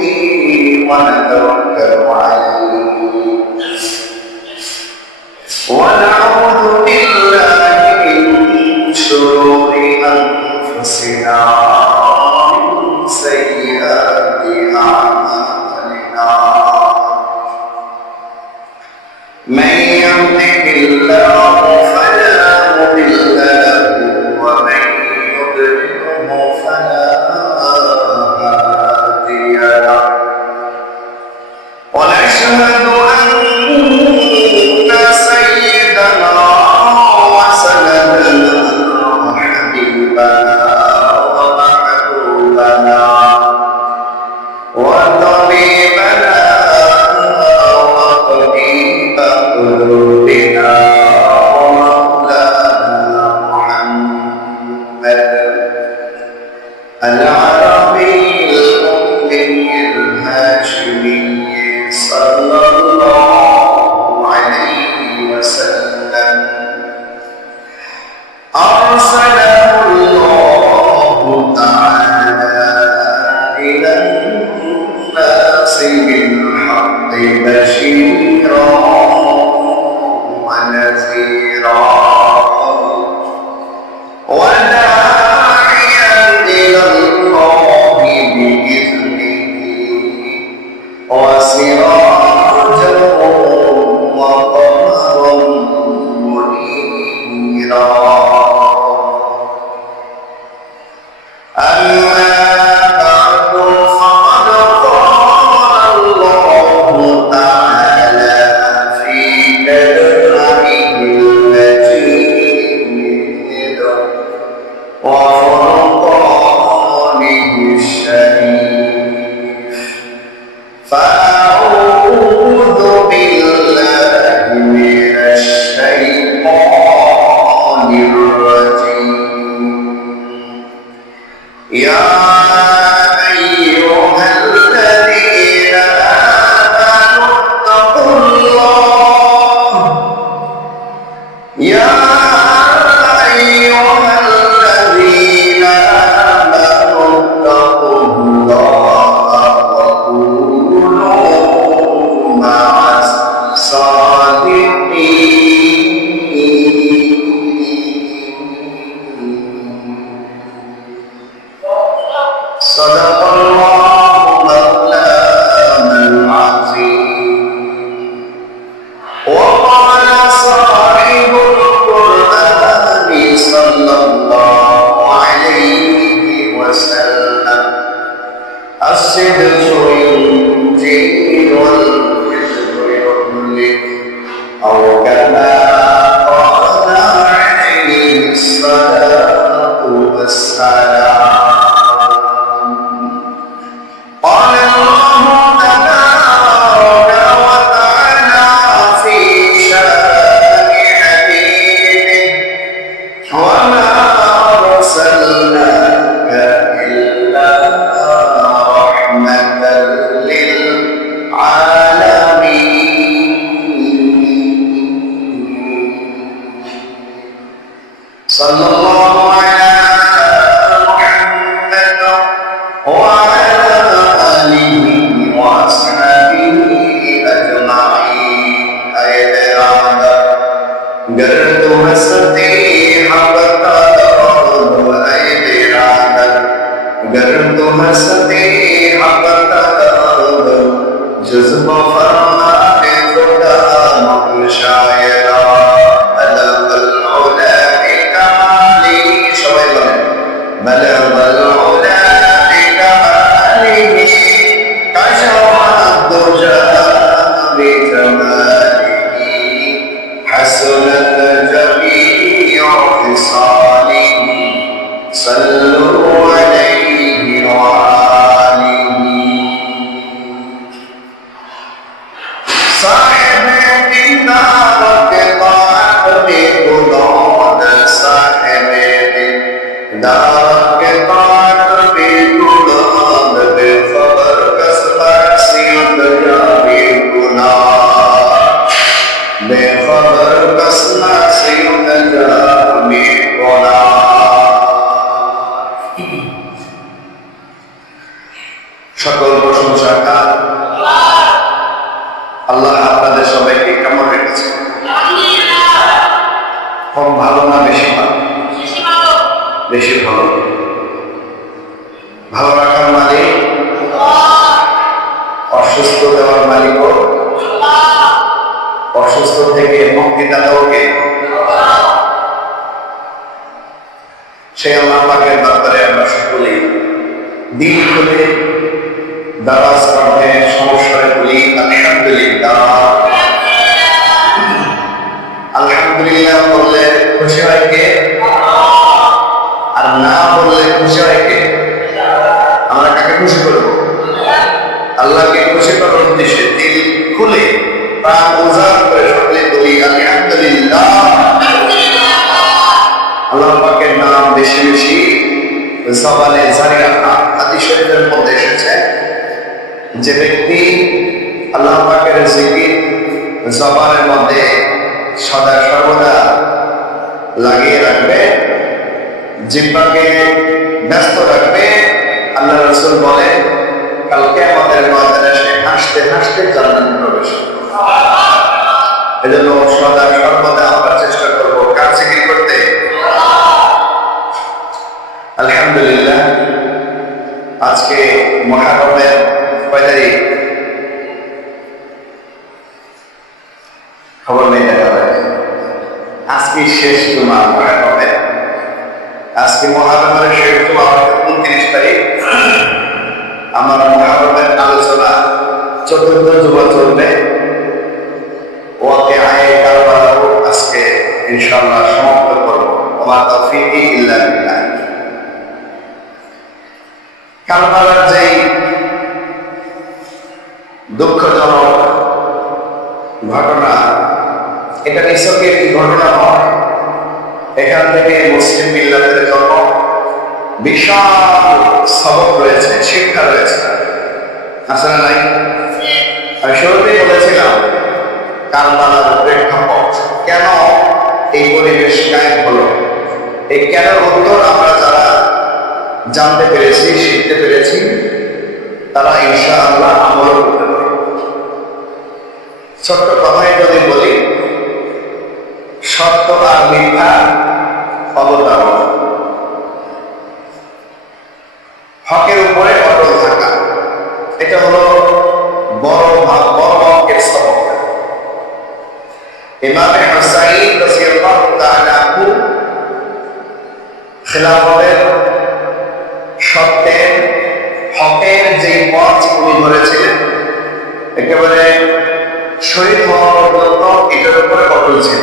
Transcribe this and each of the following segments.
به ونتوكل عليه ونعوذ بالله من شرور أنفسنا ومن سيئات أعمالنا من يهده الله فلا مضل له ومن يضلله فلا هادي له ونشهد أن سيدنا وسندنا وحبيبنا ومحبوبنا وطبيبنا وطبيب قلوبنا ومولانا محمد العربي الأمي الهاشمي صلى الله عليه وسلم أرسله الله تعالى إلى الناس بالحق بشيرا ونذيرا وداعيا إلى الله بإذنه وسراجا وقمرا منيرا أما بعد فقد قال الله تعالى في كلامه المجيد وفرقانه الشريف فأعوذ بالله من الشيطان الرجيم يا أيها الذين آمنوا اتقوا الله يا أيها الذين آمنوا اتقوا الله وكونوا مع الصادقين صدق الله مولانا العظيم وقال صاحب القرآن صلى الله عليه وسلم الصدق ينجي والكذب يهلك أو كما قال عليه الصلاة والسلام قال الله تبارك وتعالى في شأن حبيبه وما أرسلناك إلا رحمة للعالمين صلى الله على محمد وعلى آله وأصحابه أجمعين أي برادة قرد مسدي حبتا درد أي برادة قرد مسدي حبتا درد جذب فرمان خدا مشاعرا بلغ العلا بكماله شويبا بلغ العلا بكماله كشف الدجى بجماله حسنت جميله সকল প্রশংসা কার? আল্লাহ আপনাদের সবাইকে কেমন রেখেছে? কম ভালো না বেশি ভালো? বেশি ভালো। ভালো রাখার মালিক, অসুস্থ দেওয়ার মালিকও, অসুস্থ থেকে মুক্তিদাতাও কে? সেই আল্লাহ পাকের ব্যাপারে আমরা সকলেই দিল খুলে দারাজ কণ্ঠে সমস্যায় বলি আলহামদুলিল্লাহ। আলহামদুলিল্লাহ বললে খুশি হয় কে? আর না বললে খুশি হয় কে? আমরা কাকে খুশি করব? আল্লাহকে খুশি করার উদ্দেশ্যে দিল খুলে প্রাণ উজাড় করে সকলে বলি আলহামদুলিল্লাহ। আল্লাহ পাকের নাম বেশি বেশি জবানে জারি রাখা। হাদিস শরীফের মধ্যে এসেছে যে ব্যক্তি আল্লাহ পাকের জিকির জবানের মধ্যে সদা সর্বদা লাগিয়ে রাখবে, জিহ্বাকে ব্যস্ত রাখবে, আল্লাহ রাসূল বলে কালকে আমাদের ময়দানে সে হাসতে হাসতে জান্নাতে প্রবেশ করবে। এজন্য সদা সর্বদা আমরা চেষ্টা করব কার জিকির করতে। আলহামদুলিল্লাহ, আজকে মুহররমের কয় তারিখ? খবর নেই, দেখা যায় আজকে শেষ জুমা মুহররমের। আজকে মুহররমের শেষ জুমা 29 তারিখ। আমার মুহররমের আলোচনা চতুর্থ জুমা চলবে। ওয়াকিআয়ে কারবালা আজকে ইনশাআল্লাহ সমাপ্ত করব। ওয়া তাওফীকি ইল্লা বিল্লাহ। কারবালার যেই দুঃখজনক ঘটনা, এটা নিছক একটি ঘটনা নয়। এখান থেকে মুসলিম মিল্লাতের জন্য বিশাল সবক রয়েছে, শিক্ষা রয়েছে। আসলে নাই, আমি শুরুতেই বলেছিলাম কারবালার প্রেক্ষাপট, কেন এই পরিবেশ কায়েম হলো, এই কেন উত্তর আমরা যারা জানতে পেরেছি, শিখতে পেরেছি, তারা ইনশাআল্লাহ আমল করতে পারে। ছোট্ট কথাই যদি বলি, সত্য আর মিথ্যা অবতারণা, হকের উপরে অটল থাকা, এটা হলো বড় অঙ্কের সবক। ইমামে হুসাইন রাদিয়াল্লাহু তাআলা আনহু খিলাফতের সত্যের হকের যে পথ উনি ধরেছিলেন, একেবারে শহীদ হওয়া পর্যন্ত এটার উপরে অটল ছিল।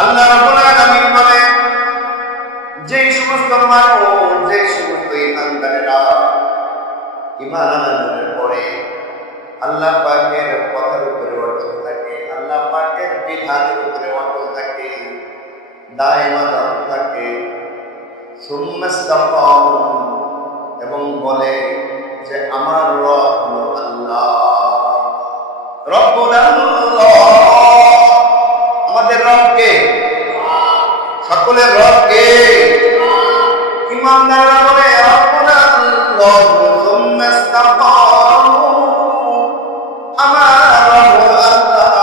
আল্লাহ রাব্বুল আলামিন বলেন, যে সমস্ত মানুষ, যে সমস্ত ঈমানদারেরা ঈমান আনার পরে আল্লাহ পাকের কথার উপরে অটল থাকে, আল্লাহ পাকের বিধানের উপরে অটল থাকে, দায়মাদার থাকে, সুম্মাস্তাকামু, এবং বলে যে আমার রব হলো আল্লাহ, রব্বুল আল্লাহ, আমাদের রব কে? সকলের রব কে? ঈমানদাররা বলে রব্বুল আল্লাহ, সুম্মাস্তাকামু, আমার রব আল্লাহ,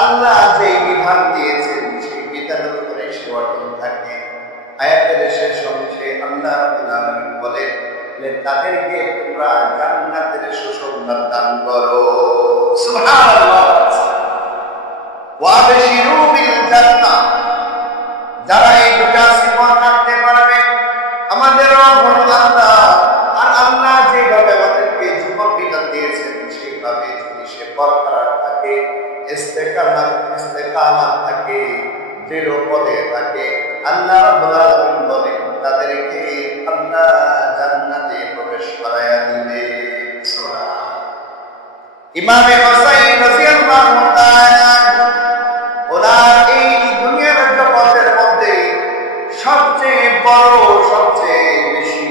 আল্লাহ যে বিধান দিয়েছেন সেই বিধানের উপরে সে অটল থাকে। আয়াতের শেষ অংশে আল্লাহ রাব্বুল আলামিন বলেন যে তাদেরকে তোমরা জান্নাতের সুসংবাদ দান করো। সুবহানাল্লাহ। ওয়াবশিরু বিল জান্নাহ, যারা এই দুটা সিফাত রাখতে পারবে, আমাদের রব হলো আল্লাহ, আর আল্লাহ যেভাবে আমাদেরকে জীবন বিধান দিয়েছেন সেইভাবে যদি সে বরকরার থাকে, ইস্তেকামাত থাকে, দৃঢ় পদে থাকে, আল্লাহ রাব্বুল আলামিন বলেন তাদেরকে আল্লাহ জান্নাত ইমামে হুসাইন রাদিয়াল্লাহু তাআলা ওনার এই দুনিয়ার জগতের মধ্যে সবচেয়ে বড়, সবচেয়ে বেশি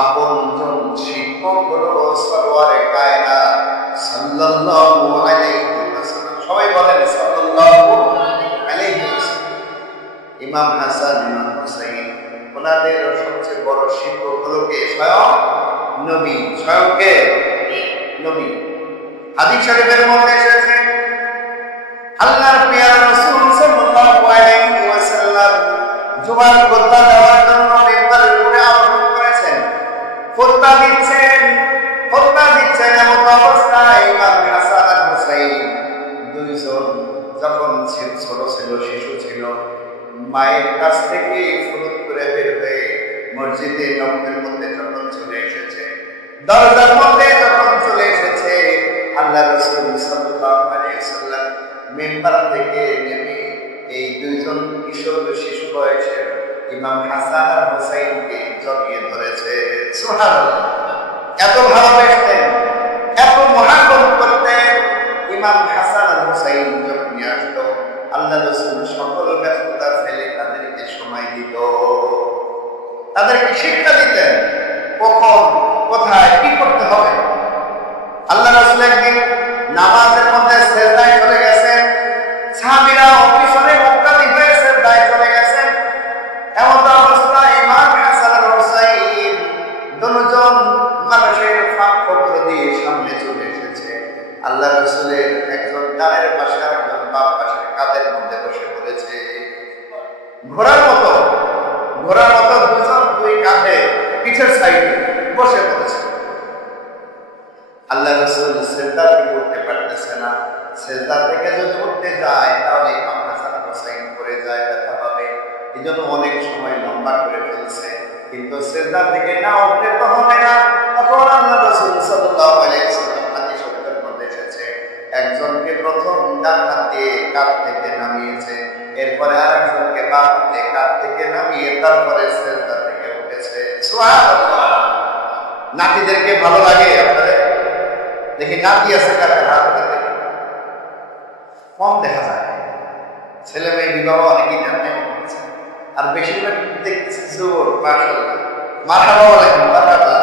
আপনজন শিক্ষক হলো সরওয়ারে কায়নাত সাল্লাল্লাহু আলাইহি ওয়াসাল্লাম। সবাই বলেন সাল্লাল্লাহু আলাইহি ওয়াসাল্লাম। ইমাম হাসান, ইমাম হুসাইন, ওনাদের সবচেয়ে বড় শিক্ষক হলো কে? স্বয়ং নবী। স্বয়ং কে? নবী। হাদিস শরীফের মধ্যে এসেছে আল্লাহর পেয়ারা রাসূল সাল্লাল্লাহু আলাইহি ওয়াসাল্লাম জুমার খুতবা দেওয়ার জন্য মিম্বারের উপরে আরোহণ করেছেন। খুতবা দিচ্ছেন এমন অবস্থায় ইমাম হাসান আর হুসাইন দুইজন যখন ছোট ছিল, শিশু ছিল, মায়ের কাছ থেকে ফুরুত করে বের হয়ে মসজিদে নববীর মধ্যে যখন চলে এসেছে, দরজার মধ্যে যখন চলে এসেছে, আল্লাহ রাসূল সাল্লাল্লাহু আলাইহি ওয়াসাল্লাম মিম্বার থেকে নেমে এই দুইজন কিশোর শিশু বয়সের ইমাম হাসান আর হুসাইনকে জড়িয়ে ধরেছে। সুবহানাল্লাহ। এত ভালোবাসতেন, এত মহাব্বত করতেন। ইমাম হাসান আর হুসাইন যখন আসতো, আল্লাহ রাসূল সকল ব্যস্ততা ফেলে তাদেরকে সময় দিত, তাদেরকে শিক্ষা দিতেন কখন, কোথায়, কি করতে হবে। আল্লাহ রাসূল একদিন নামাজের মধ্যে সিজদায় চলে গেছেন, সাহাবীরা পিছনে মুক্তাদি হয়ে সিজদায় চলে গেছেন। এমন অবস্থায় ইমাম হাসান আর হুসাইন দুজন মানুষের ফাঁক ফোকর দিয়ে সামনে চলে এসেছে। আল্লাহ রাসূলের একজন ডানের পাশে, আরেকজন বাম পাশে কাঁধের মধ্যে বসে পড়েছে। ঘোড়ার মতো দুজন দুই কাঁধে পিঠের সাইডে বসে পড়েছে। আল্লাহ রাসূল সিজদা থেকে উঠতে পারতেছে না। সিজদা থেকে যদি উঠতে যায় তাহলে ইমাম হাসান হুসাইন পড়ে যায়, ব্যথা পাবে। এজন্য অনেক সময় লম্বা করে ফেলছে, কিন্তু সিজদা থেকে না উঠলে তো হবে না। তখন আল্লাহ রাসূল সাল্লাল্লাহু আলাইহি ওয়াসাল্লাম হাদিস শরীফের মধ্যে এসেছে, একজনকে প্রথম ডান হাত দিয়ে কাঁধ থেকে নামিয়েছে, এরপরে আরেকজনকে বাম হাত দিয়ে কাঁধ থেকে নামিয়ে তারপরে সিজদা থেকে উঠেছে। সুবহানাল্লাহ। নাতিদেরকে ভালো লাগে আপনাদের? দেখি নাতি আছে কাছে হাত দেখে কম দেখা যায়। ছেলে মেয়ে বিবাহ অনেকেই জানে, আর বেশিরভাগ দেখতেছি যুবক। মাশাআল্লাহ, মারহাবা বলেন, মারহাবা।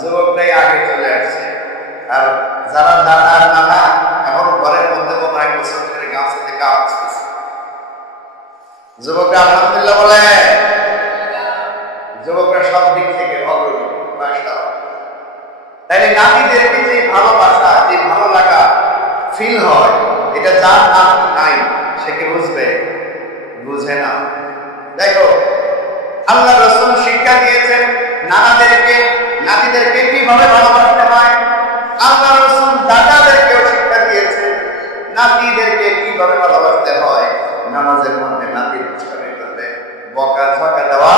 যুবকটাই আগে চলে আসছে। আর যারা দাদা নানা এখন ঘরের মধ্যে 15 বছর ধরে গাছ থেকে আসতেছে, যুবকরা আলহামদুলিল্লাহ বলে। যুবকরা সব দিক থেকে অগ্রগী। মাশাআল্লাহ। তাইলে নাতিদেরকে যে ভালোবাসা, যে ভালো লাগা ফিল হয়, এটা যার নাতি নাই সে কি বুঝবে? বুঝে না। দেখো, আল্লাহ রাসূল শিক্ষা দিয়েছেন নানাদেরকে, নাতিদেরকে কিভাবে ভালোবাসতে হয়। আল্লাহ রাসূল দাদাদেরকেও শিক্ষা দিয়েছেন নাতিদেরকে কিভাবে ভালোবাসতে হয়। নামাজের মধ্যে নাতির পিছনে করবে বকা ঝকা দেওয়া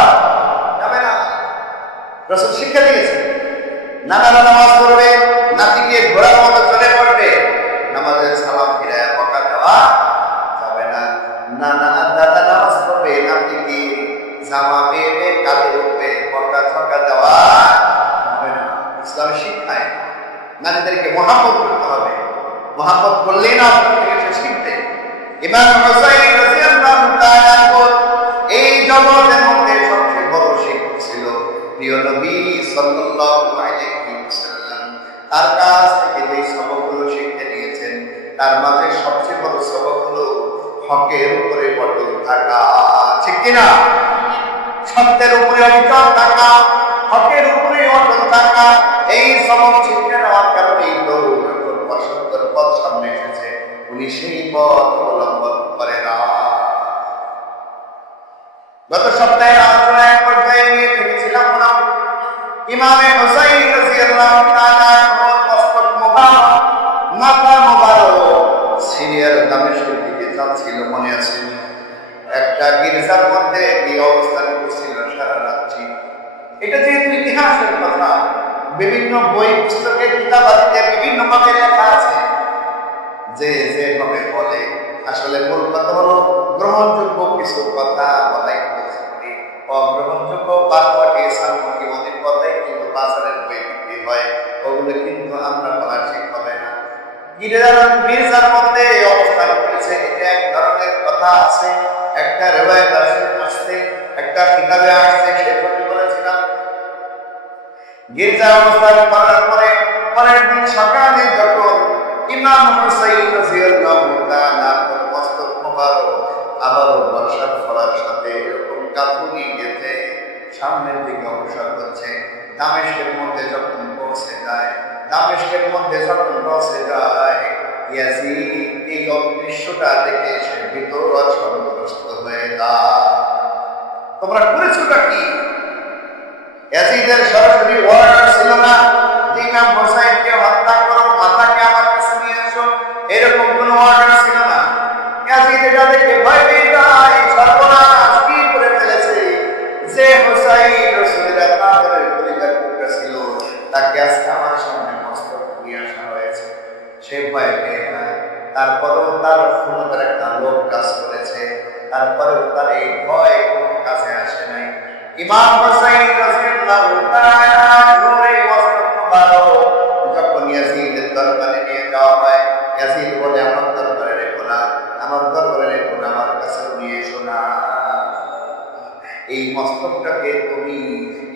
যাবে না। রাসূল শিক্ষা দিয়েছেন নানারা নামাজ পড়বে, নাতিকে ঘোড়ার মতো চলে পড়বে, নামাজের সালাম ফিরায় বকা দেওয়া যাবে না। নানা দাদা নামাজ পড়বে, নাতিকে জামা বেয়ে কাঁধে উঠবে, বকা ঝকা দেওয়া যাবে না। ইসলাম শিক্ষায় নাতিদেরকে মহব্বত করতে হবে। মহব্বত করলেই না আপনার থেকে সে শিখবে। ইমাম হুসাইন রাদিয়াল্লাহু তাআলা এই জগতের মধ্যে সবচেয়ে বড় শিক্ষক ছিল প্রিয় নবী সাল্লাল্লাহু আলাইহি ওয়াসাল্লাম। তার কাছ থেকে যে সবকগুলো শিখতে নিয়েছেন, তার মাঝে সবচেয়ে বড় সবক হলো হকের উপরে অটল থাকা। ঠিক কিনা? সত্যের উপরে অটল থাকা, হকের উপরে অটল থাকা। এই সবক শিখতে নেওয়ার কারণেই তো যখন অসত্যের পথ সামনে এসেছে, উনি সেই পথ অবলম্বন করে না। গত সপ্তাহে আলোচনা এক পর্যায়ে নিয়ে থেকেছিলাম না, ইমামে হুসাইন রাদিয়াল্লাহু তাআলা মস্তক মুবারক, মাথা মুবারক সিরিয়ার দামেস্কের দিকে যাচ্ছিল, মনে আছে? একটা গির্জার মধ্যে কি অবস্থান করছিল সারা রাত্রি। এটা যেহেতু ইতিহাসের কথা, বিভিন্ন বই পুস্তকে কিতাবাদিতে বিভিন্ন ভাবে লেখা আছে, যে যেভাবে বলে আসলে মূল কথা হলো গ্রহণযোগ্য কিছু কথা বলাই হয়েছে, অগ্রহণযোগ্য বাদবাকি সাংবাদিক অনেক কথাই কিন্তু বাজারের বই বিক্রি হয়, ওগুলো কিন্তু আমরা বলা ঠিক হবে না। গির্জার মধ্যে অবস্থান করেছে, এটা এক ধরনের কথা আছে, একটা রিওয়ায়াত আসছে, একটা কিতাবে আসছে, সেটা বলেছিলাম। গির্জা অবস্থান করার পরে পরের দিন সকালে যখন ইমাম হুসাইন রাদিয়াল্লাহু তাআলা মস্তক মোবারক আবারও বর্ষার ফলার সাথে এরকম কাঁপুনি গেছে সামনের দিকে অগ্রসর হচ্ছে, দামেস্কের মধ্যে যখন পৌঁছে যায়, ইয়াজিদ এই দৃশ্যটা দেখে সে ভিতর সন্ত্রস্ত হয়ে যায়। তোমরা করেছোটা কি? ইয়াজিদের সরাসরি অর্ডার ছিল না যে ইমাম হোসাইনকে হত্যা করো, মাথাকে আমার কাছে নিয়ে আসো, এরকম কোনো অর্ডার ছিল না। ইয়াজিদ এটা দেখে ভয় পেয়ে যায়, সর্বনাশ কি করে ফেলেছে, যে হোসাইন রাসূলের আদরের পরিবার টুকরা ছিল তাকে আজকে আমার সামনে মস্তক নিয়ে আসা হয়েছে। সে ভয় পেয়ে যায়। তারপরেও তার ক্ষমতার একটা লোক কাজ করেছে, তারপরেও তার এই ভয় কোনো কাজে আসে নাই। ইমাম হুসাইন রাদিয়াল্লাহু তাআলা ধরে মস্তক মোবারক যখন ইয়াজিদের দরবারে নিয়ে যাওয়া হয়, ইয়াজিদ বলে আমার দরবারে রেখো না, আমার দরবারে রেখো না, আমার কাছে নিয়ে এসো না। এই মস্তকটাকে তুমি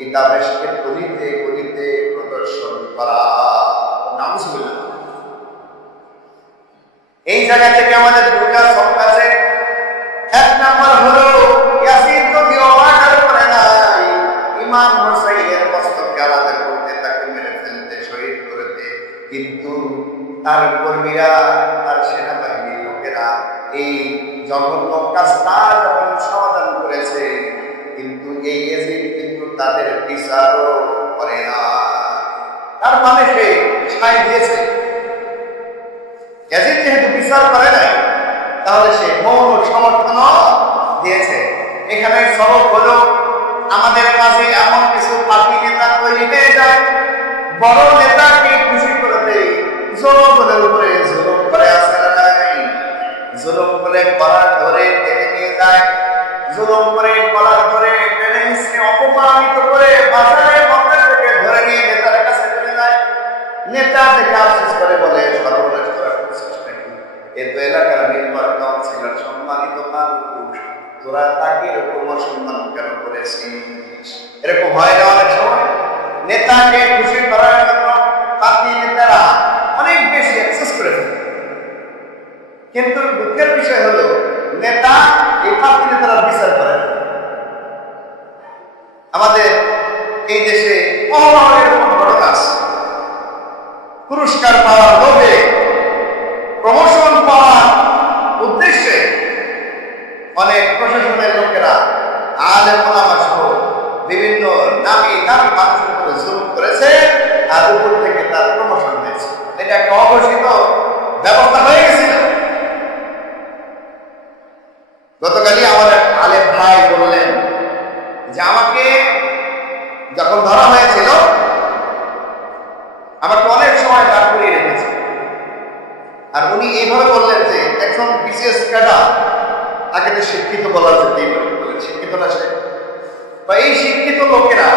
এই দামেস্কের গলিতে গলিতে প্রদর্শন করা। নাউজুবিল্লাহ। এই জায়গা থেকে আমাদের দুটা সব আছে। এক নাম্বার হলো ইয়াজিদ যদি অর্ডার করে নাই ইমাম হুসাইনের মস্তককে আলাদা করতে, তাকে মেরে ফেলতে, শহীদ করতে, কিন্তু তার কর্মীরা, তার সেনাবাহিনীর লোকেরা এই জঘন্য কাজটা যখন সমাধান করেছে, কিন্তু এই ইয়াজিদ কিন্তু তাদের বিচারও করে না। তার মানে সে ছাই দিয়েছে। ইয়াজিদ যেহেতু বিচার করে নাই, তাহলে সে মৌন সমর্থন দিয়েছে। এখানে সবক হলো আমাদের মাঝে এমন কিছু পাপী নেতা তৈরি হয়ে যায়, বড় নেতাকে খুশি করতে জনগণের উপরে জুলুম করে আসে নাই, জুলুম করে কলার ধরে টেনে নিয়ে যায়, জুলুম করে কলার ধরে টেনে হিসেবে অপমানিত করে বাজারের মধ্যে থেকে ধরে নিয়ে নেতার কাছে চলে যায়। নেতা দেখে আফসোস করে বলে, সর্বনাশ করা করছিস নাকি? এ তো এলাকার মেম্বার কাউন্সিলর, সম্মানিত মানুষ, তোরা তাকে এরকম অসম্মান কেন করেছিস? এরকম হয় না অনেক সময়। নেতাকে খুশি করার জন্য পাতি নেতারা অনেক বেশি অ্যাক্সেস করে থাকে, কিন্তু দুঃখের বিষয় হলো নেতা এই পাতি নেতারা বিচার করে না। আমাদের এই দেশে এরকম ঘটনা আছে। পুরস্কার পাওয়ার লোভে, প্রমোশন পাওয়ার উদ্দেশ্যে অনেক প্রশাসনের লোকেরা, আলেম ওলামা সহ বিভিন্ন নামী দামি মানুষের উপরে জুলুম করেছে, আর উপর থেকে তার প্রমোশন হয়েছে। এটা একটা অঘোষিত ব্যবস্থা হয়ে গেছিল। গতকালই আমার এক আলেম ভাই বললেন যে আমাকে যখন ধরা হয়েছিল আমাকে অনেক সময় দাঁড় করিয়ে রেখেছে। আর উনি এইভাবে বললেন যে একজন বিশেষ ক্যাডার, তাকে তো শিক্ষিত বলা যেতেই পারে, শিক্ষিত না সে, বা এই শিক্ষিত লোকেরা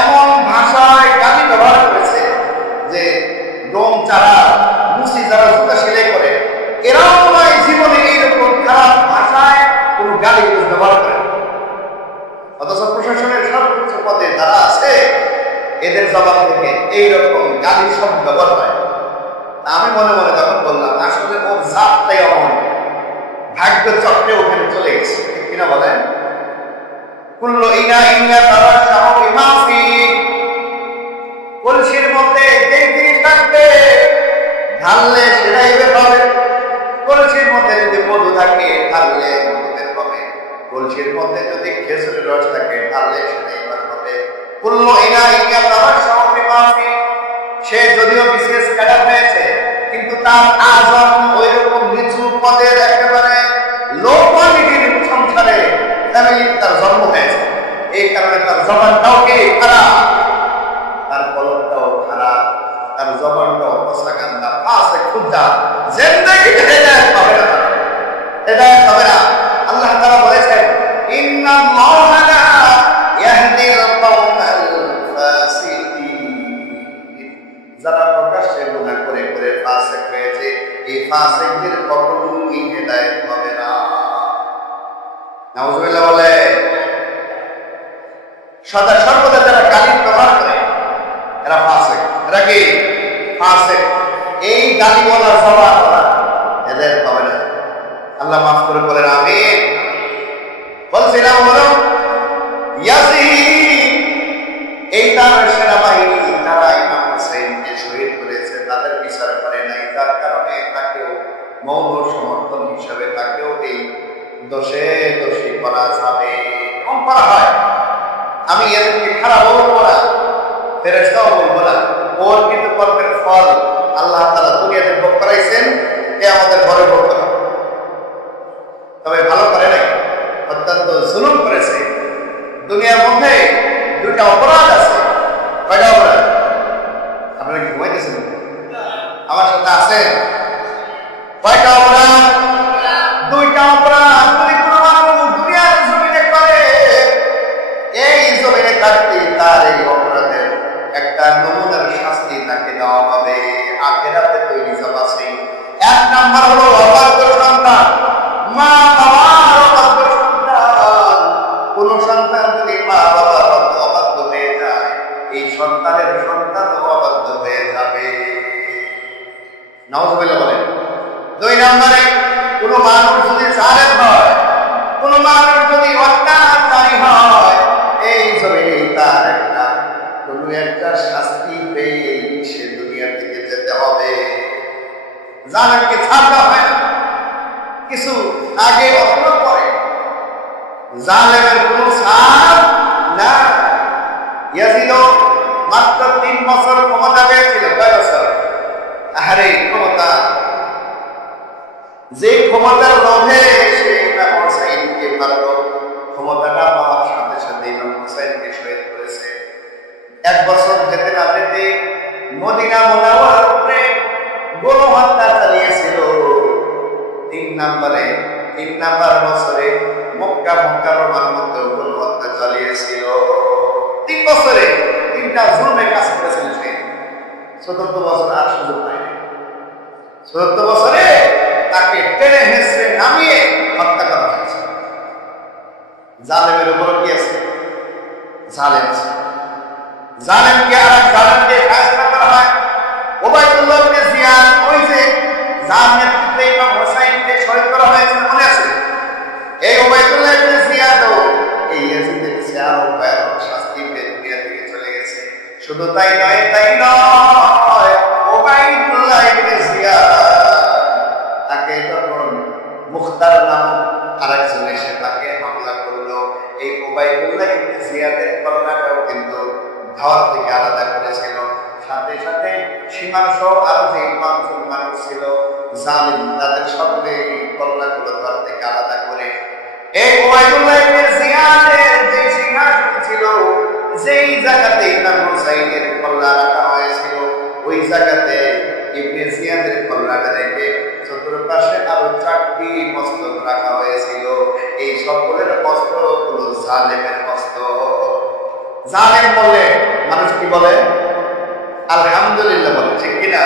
এমন ভাষায় গালি ব্যবহার করেছে যে ডোম চারা, মুসি যারা জুতা সেলাই করে, এরাও নয় জীবনে এইরকম খারাপ ভাষায় কোনো গালি ব্যবহার করে। অথচ প্রশাসনের সর্বোচ্চ পদে যারা আছে এদের জবাব থেকে এইরকম গালির শব্দ ব্যবহার হয়। আমি মনে মনে তখন বললাম, আসলে ওর জাতটাই অমন, ভাগ্য চক্রে ওখানে চলে গেছে, কিনা বলেন? কুল্লু ইনা ইনা তারা শাহু ইমাফি, কলসির মধ্যে যে জিনিস থাকবে ঢাললে সেটাই বের হবে। কলসির মধ্যে যদি মধু থাকে ঢাললে মধু বের হবে, কলসির মধ্যে যদি খেজুরের রস থাকে ঢাললে সেটাই বের হবে। কুল্লু ইনা ইনা তারা শাহু ইমাফি, সে যদিও বিশেষ ক্যাডার হয়েছে, কিন্তু তার আজম ওই রকম নিচু পদের একেবারে লো কোয়ালিটির সংসারে ফ্যামিলিতে তার জন্ম হয়েছে। এই কারণে তার জবানটাও খারাপ, তার কলমটাও খারাপ, তার জবানটাও পসাগান্দা, পাশে খুঁজা, জিন্দেগি হেদায়েত পাবে না, হেদায়েত পাবে না। আল্লাহ তাআলা বলেছেন, ইন্নাল্লাহা লা ইয়াহদিল কওমাল ফাসিকিন, যারা প্রকাশ্যে গুনাহ করে করে ফাসিক ফাসিকদের কখনোই হেদায়েত হবে না। নাউজুবিল্লাহ বলে। সদা সর্বদা যারা গালি ব্যবহার করে এরা ফাসিক। এরা কি ফাসিক? এই গালি বলা জবান বলা এদের হবে না। আল্লাহ মাফ করে বলেন আমিন। বলছিলাম হলো ইয়াজিদ, এই তার সেনাবাহিনী যারা ইমাম হুসাইনকে শহীদ করেছে তাদের বিচার করে নাই, যার কারণে তাকেও মৌন সমর্থন হিসাবে তাকেও এই দোষে দোষী করা যাবে এবং করা হয়। আমি এদেরকে খারাপ বলবো না, ফেরেশতাও বলবো না। ওর কিন্তু কর্মের ফল আল্লাহ তাআলা দুনিয়াতে ভোগ করাইছেন, কিয়ামতের ঘরে ভোগ করা। তবে ভালো করে নাই, অত্যন্ত জুলুম করেছে। দুনিয়ার মধ্যে দুইটা অপরাধ আছে। কয়টা অপরাধ? আপনারা কি ঘুমাইতেছেন? আমার সাথে আছে। কয়টা অপরাধ? দুইটা অপরাধ। যদি কোনো মানুষ দুনিয়ার জমিনে করে, এই জমিনে থাকতে তার এই অপরাধের একটা নমুনার শাস্তি তাকে দেওয়া হবে। আখিরাতে তো হিসাব আছে। এক নাম্বার হলো অবাধ্য সন্তান। মা বাবার অবাধ্য সন্তান। কোন সন্তান যদি মা বাবার অবাধ্য হয়ে যায়, এই সন্তানের সন্তান অবাধ্য হয়ে যাবে। নাউজুবিল্লাহ বলেন। দুই নম্বরে কোন মানুষ যদি জালেম হয়, কোন মানুষ যদি অত্যাচারী হয়, এই জমিনে তার একটা শাস্তি পেয়ে সে দুনিয়া থেকে যেতে হবে। জালেমকে ছাড়তে হয় না, কিছু আগে অথবা পরে, জালেমের কোন ছাড় না। ইয়াজিদ মাত্র 3 বছর ক্ষমতা পেয়েছিল। কয় বছর? আরে ক্ষমতা, যে ক্ষমতার লোভে সে ইমাম হুসাইনকে মারল, ক্ষমতাটা পাওয়ার সাথে সাথে ইমাম হুসাইনকে শহীদ করেছে। 1 বছর যেতে না যেতে মদিনা মুনাওয়ারার উপরে গণহত্যা চালিয়েছিল। 3 নাম্বার বছরে মক্কা মুকাররমার মধ্যে গণহত্যা চালিয়েছিল। 3 বছরে 3টা জুলুমের কাজ করেছিল সে। চতুর্থ বছর আর সুযোগ পায়নি। চতুর্থ বছরে তাকে টেনে হেঁচড়ে নামিয়ে হত্যা করা হয়েছে। জালেমের উপর কি আছে? জালেম আছে। জালেমকে আর এক জালেমকে ফায়সালা করা হয়। উবাইদুল্লাহ ইবনে জিয়াদ, ওই যে যার নেতৃত্বে ইমাম হুসাইনকে শহীদ করা হয়েছিল, মনে আছে? এই উবাইদুল্লাহ ইবনে জিয়াদ এই ইয়াজিদের চেয়ার ভয়ানক শাস্তি পেয়ে দুনিয়া থেকে চলে গেছে। শুধু তাই নয়, উবাইদুল্লাহ ইবনে জিয়াদ তাকে যখন মুখতার নামক আরেকজন এসে তাকে হামলা করলো, এই উবাইদুল্লাহ ইবনে জিয়াদের কন্যাটাও কিন্তু ধাওয়ার থেকে আলাদা করেছিল। সাথে সাথে সীমাংশ আরো যে 5 জন মানুষ ছিল জালিম, তাদের সকলে কন্যাগুলো ধার থেকে আলাদা করে এই উবাইদুল্লাহ ইবনে জিয়াদের যে সিংহাসন ছিল, যেই জায়গাতে ইমাম হুসাইনের কল্লা রাখা হয়েছিল, ওই জায়গাতে ইবনে জিয়াদের কল্লাটা রেখে চতুর্পাশে আরো 4টি মস্তক রাখা হয়েছিল। এই সকলের বস্ত্র হলো জালেমের বস্ত্র। জালেম বলে মানুষ কি বলে? আলহামদুলিল্লাহ বলে, ঠিক কিনা?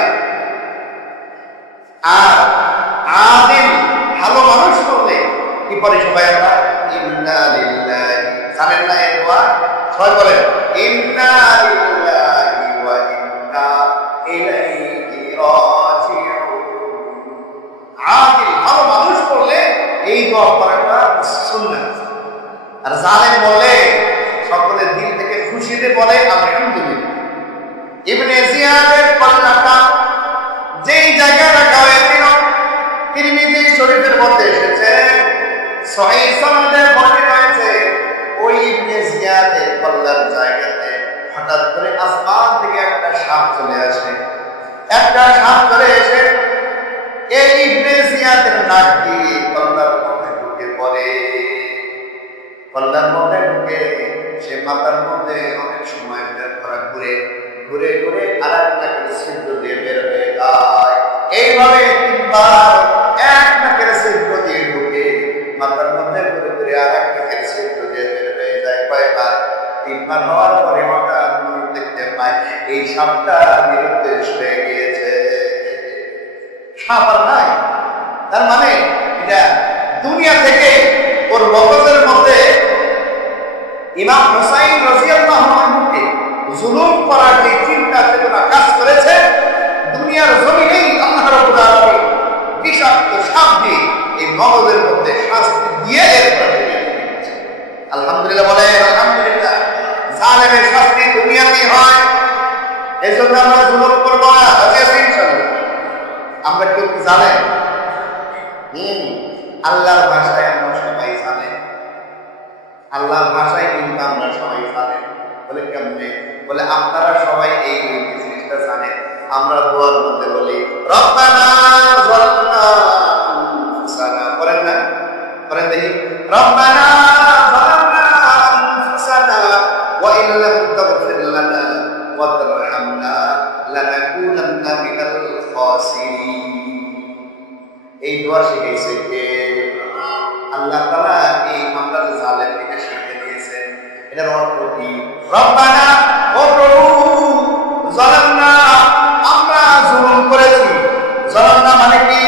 আর আদিল ভালো মানুষ বললে কি পরে সবাই আমরা ইন্না লিল্লাহি, জানেন না এই দোয়া? সবাই বলেন ইন্না লিল্লাহি ওয়া ইন্না ইলাইহি রাজিউন। আদিল ভালো মানুষ বললে এই দোয়া করাটা সুন্নাত। আর জালেম বলে সকলের দিল থেকে খুশিতে বলে আলহামদুলিল্লাহ। ইবনে জিয়াদের কন্যাটা যেই জায়গায় রাখা হয়েছিল, তিরমিজি শরীফের মধ্যে এসেছে, সহিহ সনদে বর্ণিত হয়েছে, ওই ইবনে জিয়াদের কল্লার জায়গাতে হঠাৎ করে আসমান থেকে একটা সাপ চলে আসে। একটা সাপ চলে এসে এই ইবনে জিয়াদের নাক দিয়ে কল্লার মধ্যে ঢুকে পড়ে। কল্লার মধ্যে ঢুকে সে মাথার মধ্যে অনেক সময় বের করা ঘুরে ঘুরে ঘুরে আর একটা ছিদ্র দিয়ে বের হয়ে যায়। এইভাবে 3বার এক নাকের ছিদ্র দিয়ে ঢুকে মাথার মধ্যে ঘুরে ঘুরে আর এক নাকের ছিদ্র দিয়ে বের হয়ে যায়। কয়বার? 3বার হওয়ার পরে হঠাৎ দেখতে পায় এই সাপটা নিরুদ্দেশ হয়ে গিয়েছে। সাপ আর নাই। তার মানে এটা দুনিয়া থেকে ওর মগজের মধ্যে ইমাম হুসাইন রাদিয়াল্লাহু আনহুকে জুলুম করার যে চিন্তা চেতনা কাজ করেছে, দুনিয়ার জমিনেই আল্লাহ রাব্বুল আলামিন বিষাক্ত সাপ দিয়ে এই মগজের মধ্যে শাস্তি দিয়ে এরপরে আলহামদুলিল্লাহ বলে আলহামদুলিল্লাহ। জালেমের শাস্তি দুনিয়াতেই হয়, এই জন্য আমরা জুলুম করবো না। আমরা কেউ কি জানেন? আল্লাহর ভাষায় আমরা সবাই জানেন, আল্লাহর ভাষায় কিন্তু আমরা সবাই জানেন। বলে কেমনে? বলে আপনারা সবাই এই জিনিসটা জানেন। আমরা দোয়ার মধ্যে বলি রব্বানা যালামনা আনফুসানা, করেন না? করেন দেখি, রব্বানা যালামনা আনফুসানা ওয়া ইন লাম তাগফির লানা ওয়া তারহামনা লানাকুনান্না মিনাল খাসিরিন। এই দোয়া শিখেছে কে? আল্লাহ তাআলা এই আমরা যে জালেমকে শিখিয়ে দিয়েছেন। এটার অর্থ কি? রব্বানা, ও প্রভু, যালামনা, আমরা জুলুম করেছি। যালামনা মানে কি?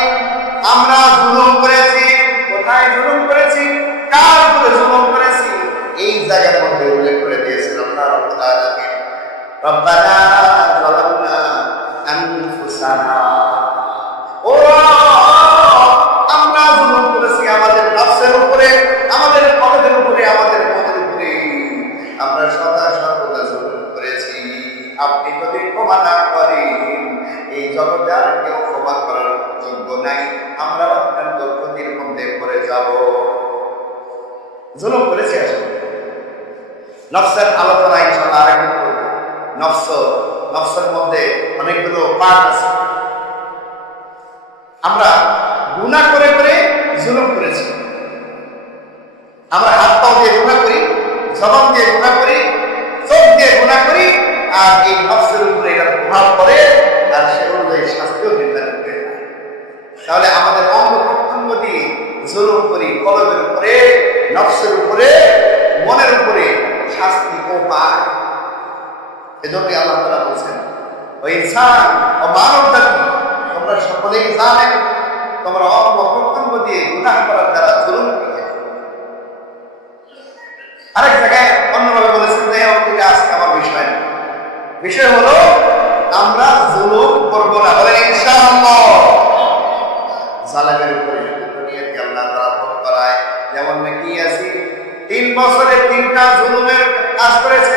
আমরা জুলুম করেছি। কোথায় জুলুম করেছি? কার উপরে জুলুম করেছি? এই জায়গার মধ্যে উল্লেখ করে দিয়েছেন আল্লাহ রাব্বুল আলামিন। রব্বানা যালামনা আনফুসানা, ও আমরা জুলুম করেছি আমাদের নফসের উপরে, আমাদের কলবের উপরে, আমাদের মনের উপরে। আমরা সদা সর্বদা জুলুম করেছি। আপনি যদি ক্ষমা না করেন, এই জগতে আর কেউ ক্ষমা করার যোগ্য নাই। আমরা অত্যন্ত ক্ষতির মধ্যে পড়ে যাব। জুলুম করেছি আসলে। নফসের আলোচনা ইনশাআল্লাহ আরেকদিন করব। নফসের মধ্যে অনেকগুলো পার্ট আছে। আমরা গুনাহ করে করে জুলুম করেছি। আমরা হাত পা দিয়ে গুনাহ করি, জবান দিয়ে গুনাহ করি, চোখ দিয়ে গুনাহ করি, আর এই নফসের উপরে এটার প্রভাব পড়ে, আর সে অনুযায়ী শাস্তিও নির্ধারণ করে। তাহলে আমাদের অঙ্গ প্রত্যঙ্গ দিয়ে জুলুম করি, কলবের উপরে, নফসের উপরে, মনের উপরে শাস্তি ও পায়। এজন্য আল্লাহ তাআলা বলেন, ও ইনসান ও মানব জাতি, তোমরা সকলেই জানেন তোমরা অঙ্গ প্রত্যঙ্গ দিয়ে গুনাহ করার দ্বারা জুলুম করেছ। আরেক জায়গায় অন্যভাবে বলেছেন যে আজকে আমার বিষয় না, বিষয় হলো আমরা জুলুম করব না। বলেন ইনশাআল্লাহ। জালেমের উপরে দুনিয়াতে আল্লাহ তাআলা ভোগ করায়। যেমন নাকি আছি 3 বছরে 3টা জুলুমের কাজ করেছে।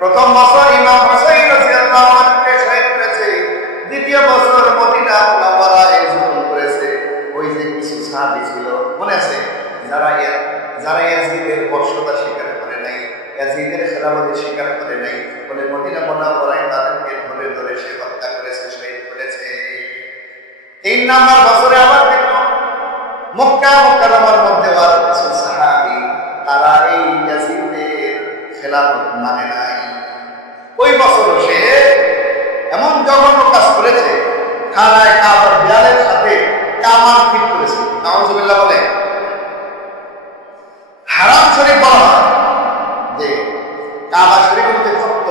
প্রথম বছর ইমাম হুসাইন রাদিয়াল্লাহু আনহুকে শহীদ করেছে। দ্বিতীয় বছর মদিনা মুনাওয়ারায় জুলুম করেছে। ওই যে কিছু সাহাবী ছিল, মনে আছে, যারা ইয়াজিদের বর্ষতা স্বীকার করে নাই, ইয়াজিদের খেলাফতি স্বীকার করে নাই, বলে মদিনা মুনাওয়ারায় তাদেরকে ধরে ধরে সে হত্যা করেছে, শহীদ করেছে। 3 নম্বর বছরে আবার দেখো মক্কা মুকাররমার মধ্যে আর কিছু সাহাবী, তারা এই ইয়াজিদের খেলাফত মানে নাই। ওই বছর সে এমন জঘন্য কাজ করেছে, খানায় কাবার দেয়ালের সাথে কামান ফিট করেছে। নাউজুবিল্লাহ বলে। হারাম শরীফ বলা হয় যে কাবা শরীফের যে তত্ত্ব,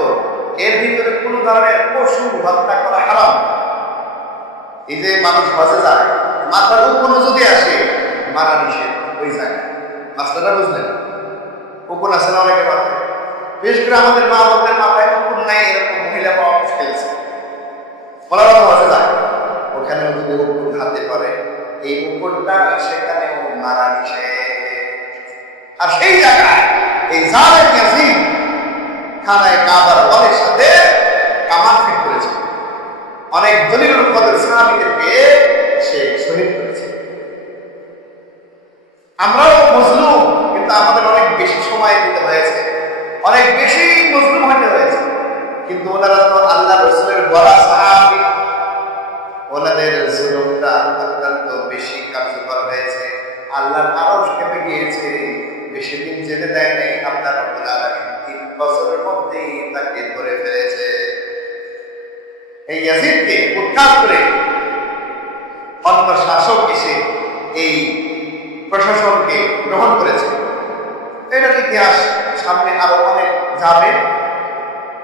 এর ভিতরে কোনো ধরনের পশু হত্যা করা হারাম। এই যে মানুষ হজে যায়, মাথার উপরে যদি আসে মারা নিষেধ ওই জায়গায়। মাসলাটা বুঝলেন? উপর আছে না অনেকের মাথায়, বিশেষ করে আমাদের মা বাবার মাথায় উপর নাই, এরকম মহিলা পাওয়া মুশকিল আছে। বলা হজে যায়, ওখানে যদি উপর হাতে পারে, এই উপরটা সেখানে মারা নিষেধ। আর সেই জায়গায় এই জালেম ইয়াজিদ খানায় কাবার ওয়ালের সাথে কামান ফিট করেছে। অনেক দলিলুল কদর সাহাবীদেরকে সে শহীদ করেছে। আমরাও মজলুম, কিন্তু আমাদের অনেক বেশি সময় দিতে হয়েছে, অনেক বেশি মজলুম হতে হয়েছে। কিন্তু ওনারা তো আল্লাহ রাসূলের বড় সাহাবী, ওনাদের জুলুমটা অত্যন্ত বেশি কার্যকর হয়েছে। আল্লাহর আরশ কেঁপে গিয়েছে, বেশি দিন যেতে দেয় নাই। আল্লাহ রাব্বুল আলামিন 3 বছরের মধ্যেই তাকে ধরে ফেলেছে। এই ইয়াজিদকে উৎখাত করে অন্য শাসক এসে এই প্রশাসনকে গ্রহণ করেছে। এটার ইতিহাস সামনে আরো অনেক যাবে।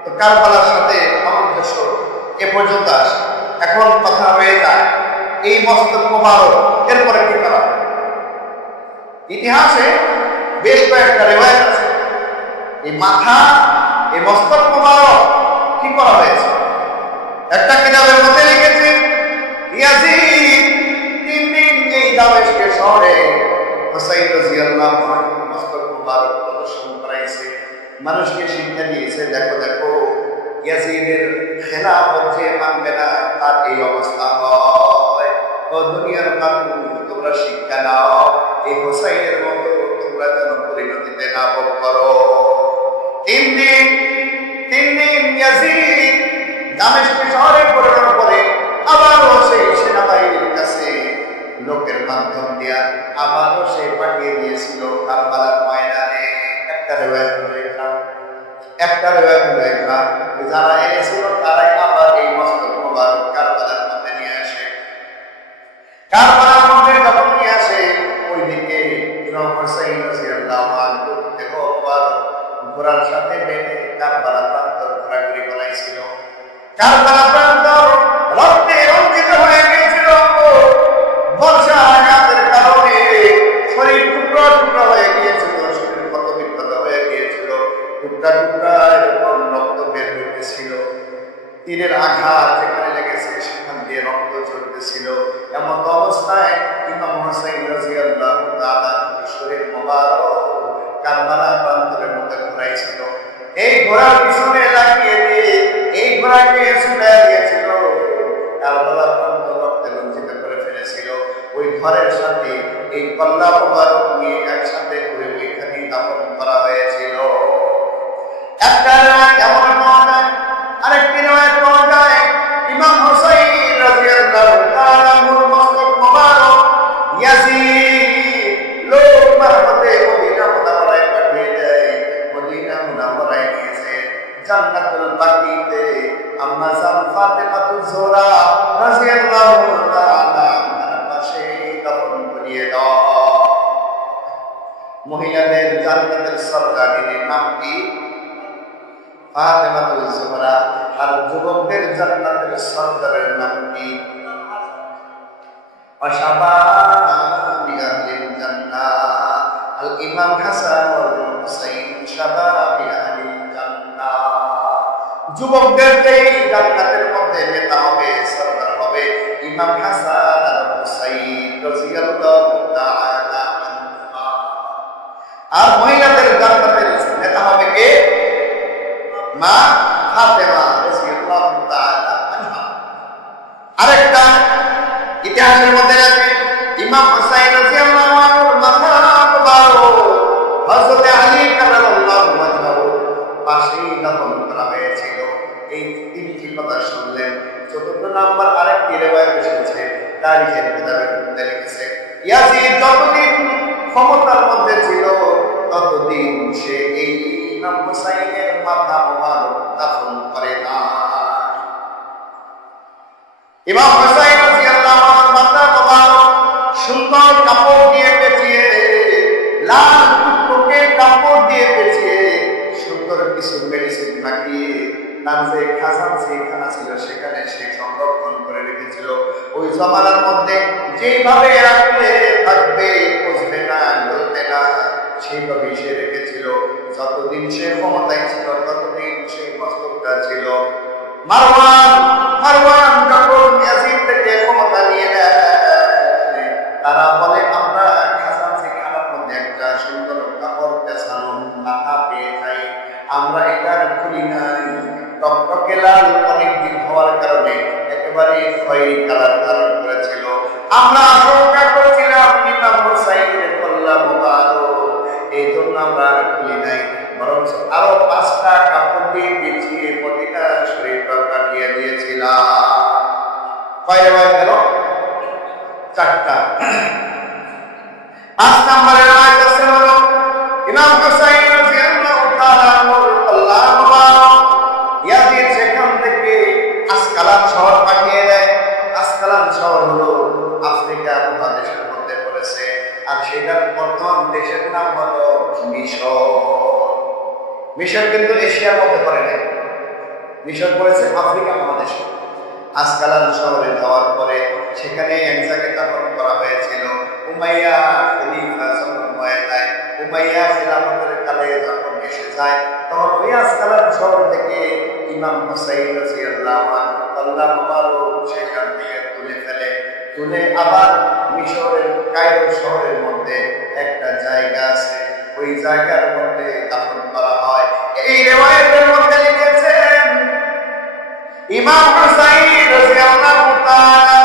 তো কারবালার সাথে সামঞ্জস্য এ পর্যন্ত আসে। এখন কথা হয়ে যায় এই মস্তক মোবারক এরপরে কি করা হয়? ইতিহাসে বেশ কয়েকটা রিওয়ায়াত আছে এই মাথা এই মস্তক মোবারক কি করা হয়েছে। একটা কিতাবের মধ্যে লিখেছে ইয়াজিদ 3 দিন এই দামেস্ক শহরে হুসাইন রাদিয়াল্লাহু আনহু মস্তক মোবারক প্রদর্শন করাইছে, মানুষকে শিক্ষা দিয়েছে, দেখো দেখো ইয়াজিদের খেলাফত যে মানবে না তার এই অবস্থা হয়। ও দুনিয়ার মানুষ, তোমরা শিক্ষা নাও, এই হুসাইনের মতো তোমরা যেন পরিণতিতে না ভোগ করো। 3 দিন ইয়াজিদ দামেস্ক শহরে পড়ানোর পরে আবারও সেই সেনাবাহিনীর কাছে লোকের মাধ্যম দিয়া আবারও সে পাঠিয়ে দিয়েছিল কারবালার ময়দানে। একটা রিওয়ায়াত হলো এটা, যারা এনেছিল তারাই আবার এই মস্তক মোবারক কারবালার মধ্যে নিয়ে আসে। কারবালার মধ্যে যখন নিয়ে আসে, ওইদিকে ইমাম হুসাইন রাদিয়াল্লাহু আনহু দেহ মোবারক ঘোড়ার সাথে বেঁধে কারবালা প্রান্তর ঘোরাঘুরি করাইছিল। কারবালা প্রান্তর রক্তে রঞ্জিত হয়ে গিয়েছিল। বর্ষা আঘাতের কারণে শরীর টুকরা টুকরা হয়ে গিয়েছিল, শরীর ক্ষত বিক্ষত হয়ে গিয়েছিল, টুকরা টুকরা এরকম রক্ত বের হইতেছিল। তীরের আঘাত যেখানে লেগেছে সেখান দিয়ে রক্ত ঝরতেছিল। এমন অবস্থায় ইমাম হুসাইন রাদিয়াল্লাহু তাআলা শরীর মোবারক কারবালা প্রান্তরের মধ্যে ঘুরাইছিল। এই ঘোড়ার পিছনে লাগিয়ে দিয়ে এই ঘোড়াকে ছুটে দিয়েছিল, কারবালা প্রান্তর রক্তে রঞ্জিত করে ফেলেছিল। ওই ঘরের সাথে এই কল্লা মোবারক নিয়ে একসাথে করে ওইখানে দাফন করা হয়েছিল। একটা রিওয়ায়াত এমন পাওয়া যায়, আরেকটি রিওয়ায়াত পাওয়া যায় ইমাম হুসাইন রাদিয়াল্লাহু তাআলা মস্তক মোবারক ইয়াজিদ লোক মারফতে মদিনা মুনাওয়ারায় পাঠিয়ে দেয়। মদিনা মুনাওয়ারায় নিয়েছে জান্নাতুল বাকিতে আম্মা জান ফাতেমাতুজ জোহরা রাদিয়াল্লাহু তাআলা আনহার পাশে দাফন করিয়ে দাও। মহিলাদের জান্নাতের সরদারিনীর নাম কি? ফাতেমাতুজ জোহরা। আর যুবকদের জান্নাতের সরদারের নাম কি? আশাবাবি আহলিল জান্নাহ। আল ইমাম হাসান ওয়াল হুসাইন শাবাবি আহলিল জান্নাহ। যুবকদের এই জান্নাতের মধ্যে নেতা হবে, সরদার হবে ইমাম হাসান আর হুসাইন রাদিয়াল্লাহু তাআলা আনহুমা। আর মহিলাদের জান্নাতের নেতা হবে কে? মা ফাতেমা রাদিয়াল্লাহু তাআলা আনহা। আরেকটা ইতিহাসের মধ্যে আছে ইমাম হুসাইন রাদিয়াল্লাহু আনহুর মাথা মুবারক হযরত আলী কারামাল্লাহু ওয়াজহাহু পাশে দাফন করা হয়েছিল। এই তিনটি কথা শুনলেন। ৪র্থ নাম্বার আরেকটি রিওয়ায়াত এসেছে, তারিখের কিতাবের মধ্যে লিখেছে ইয়াজিদ যতদিন ক্ষমতার মধ্যে ছিল ততদিন সে এই ইমাম হুসাইনের মাথা মুবারক দাফন করে না। ইমাম হুসাইন রাদিয়াল্লাহু আনহু মাথা মুবারক সুন্দর কাপড় দিয়ে পেঁচিয়ে, লাল টুকটুকে কাপড় দিয়ে পেঁচিয়ে, সুন্দর কিছু মেডিসিন মাখিয়ে তার যে খাজানা ছিল সেখানে সে সংরক্ষণ করে রেখেছিল। ওই জমানার মধ্যে যেভাবে রাখলে থাকবে, বুঝবে না, বলবে না, সেইভাবে সে রেখেছিল। যতদিন সে ক্ষমতায় ছিল ততদিন সেই মস্তকটা ছিল। মারওয়ান যখন ইয়াজিদ থেকে ক্ষমতা নিয়ে নেয়, তারা বলে আমরা খাজানার মধ্যে একটা সুন্দর কাপড় পেছানো মাথা পেয়ে যাই, আমরা এটার খুলি নাই। টকটকে লাল অনেকদিন হওয়ার কারণে একেবারে খয়েরি কালার ধারণ করেছিল। আমরা আশঙ্কা করেছিলাম ইমাম হুসাইনের কল্লা মুবারক, এই জন্য আমরা খুলি নাই, বরং আরো 5টা কাপড় দিয়ে পেঁচিয়ে মদিনা শরীফে কাটিয়ে দিয়েছিলাম। কয় রিওয়ায়াত গেল? 4টা। 5 নম্বরের রিওয়ায়াত আছে হলো ইমাম হুসাইন রাদিয়াল্লাহু তাআলা আনহুর কল্লা মুবারক ইয়াজিদ সেখান থেকে আসকালান শহর পাঠিয়ে দেয়। আসকালান শহর হলো আফ্রিকা মহাদেশের মধ্যে পড়েছে, আর সেটার বর্তমান দেশের নাম হলো মিশর। মিশর কিন্তু এশিয়ার মধ্যে পড়ে নাই, মিশর পড়েছে আফ্রিকা মহাদেশে। আসকালান শহরে যাওয়ার পরে সেখানে এক জায়গায় দাফন করা হয়েছিল। উমাইয়া খলিফা যখন হয়ে যায়, উমাইয়া খিলাফতের কালে যখন এসে যায়, তখন ওই আসকালান শহর থেকে ইমাম হুসাইন রাদিয়াল্লাহু আনহু আল্লাহ মুবারক সেখান থেকে তুলে ফেলে, তুলে আবার মিশরের কায়রো শহরের মধ্যে একটা জায়গা আছে, ওই জায়গার মধ্যে দাফন করা হয়। এই রিওয়ায়াতের মধ্যে লিখেছেন ইমাম হুসাইন রাদিয়াল্লাহু তাআলা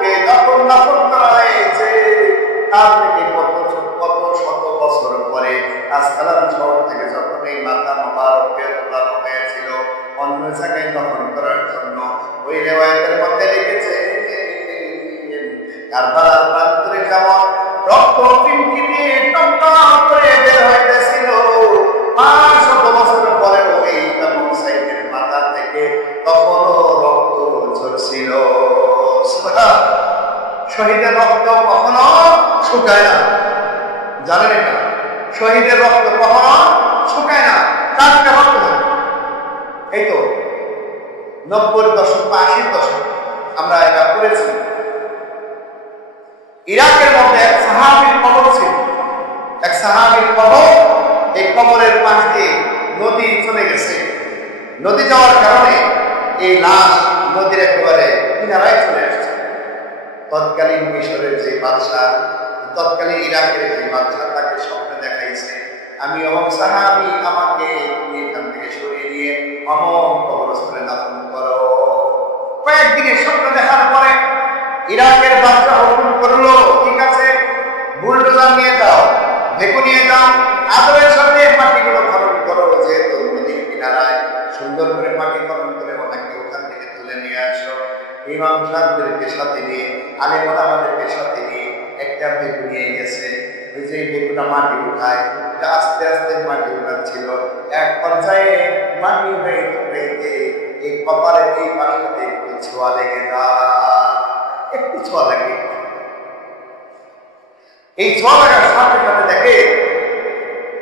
কে যখন দাফন করা হয়েছে, তার থেকে কত শত বছর পরে আসকালান শহর থেকে যখন এই মাথা মোবারককে তোলানো হয়েছিল অন্য জায়গায় দাফন করার জন্য, ওই রিওয়ায়াতের মধ্যে লিখেছে কারবালার প্রান্তরে যেমন রক্ত টিমটিমে টমটম করে বের হইতেছিল, 500 বছর পরে ওই ইমাম হুসাইনের মাথা থেকে তখনও রক্ত ঝরছিল। সুবহানাল্লাহ। শহীদের রক্ত কখনো শুকায় না, জানেন এটা? শহীদের রক্ত কখনো শুকায় না, টাটকা রক্ত থাকে। এই তো 90-র দশক বা 80-র দশক আমরা এটা পড়েছি। ইরাকের মধ্যে এক সাহাবীর কবর ছিল, এক সাহাবীর কবর। এই কবরের পাশ দিয়ে নদী চলে গেছে, নদী যাওয়ার কারণে এই লাশ নদীর একেবারে কিনারায় চলে আসছে। তৎকালীন মিশরের যে বাদশাহ, তৎকালীন ইরাকের যে বাদশাহ, তাকে স্বপ্নে দেখাইছে আমি অমুক সাহাবী, আমাকে এখান থেকে সরিয়ে দিয়ে অমুক কবরস্থানে দাফন করো। কয়েকদিনের স্বপ্ন দেখার পরে ইরাকের বাদশাহ হুকুম করলো, ঠিক আছে, বুলডোজার নিয়ে যাও, ভেকু নিয়ে যাও, আদরের সাথে মাটিগুলো খনন করো, যেহেতু নদীর কিনারায় সুন্দর করে মাটি খনন করে ওনাকে ওখান থেকে তুলে নিয়ে আসো। ইমাম সাহেবদেরকে সাথে নিয়ে, আলেম ওলামাদেরকে সাথে নিয়ে একটা ভেকু নিয়ে গেছে। ওই যে ভেকুটা মাটি উঠায়, এটা আস্তে আস্তে মাটি উঠাচ্ছিল। এক পর্যায়ে মাটি উঠাইতে উঠাইতে এই কপালের এই পাশটাতে একটু ছোঁয়া লেগে যায়, একটু ছোঁয়া লাগে। এই ছোঁয়া লাগার সাথে সাথে দেখে